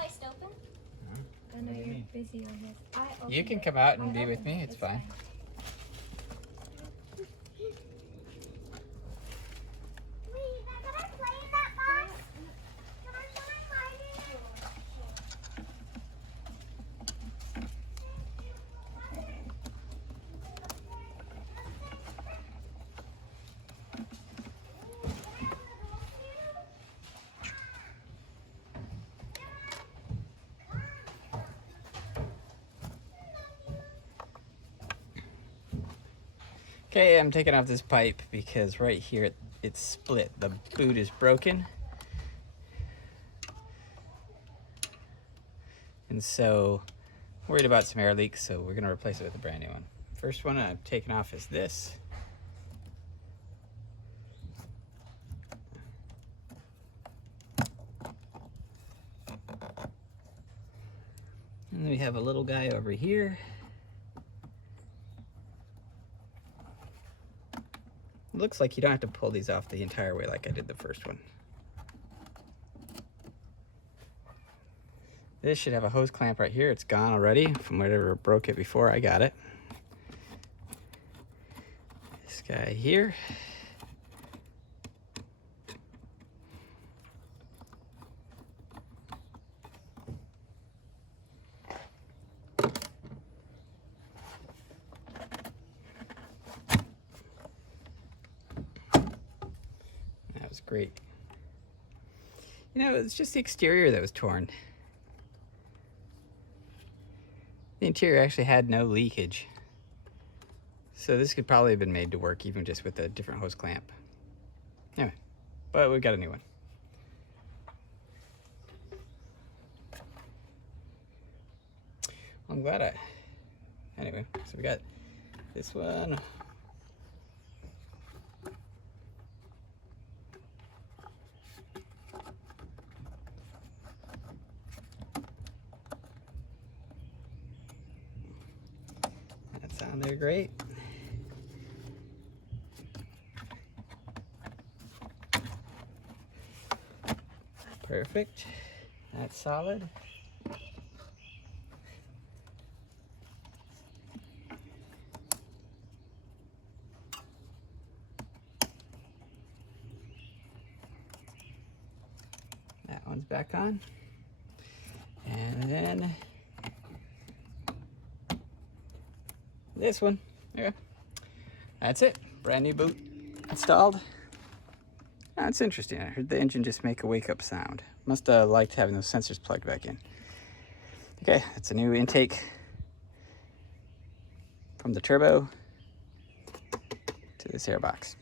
sliced open? I know you're busy on this. You can come out and be with me. It's fine. Okay, I'm taking off this pipe because right here it's split. The boot is broken. And so, worried about some air leaks, so we're gonna replace it with a brand new one. First one I'm taking off is this. And then we have a little guy over here. It looks like you don't have to pull these off the entire way like I did the first one. This should have a hose clamp right here. It's gone already from whatever broke it before. I got it. This guy here. That was great. You know, it's just the exterior that was torn. The interior actually had no leakage. So this could probably have been made to work even just with a different hose clamp. Anyway, but we got a new one. I'm glad anyway, so we got this one. That's on there great. Perfect. That's solid. That one's back on. And then this one. There. That's it. Brand new boot installed. That's interesting. I heard the engine just make a wake-up sound. Must have liked having those sensors plugged back in. Okay, that's a new intake from the turbo to this air box.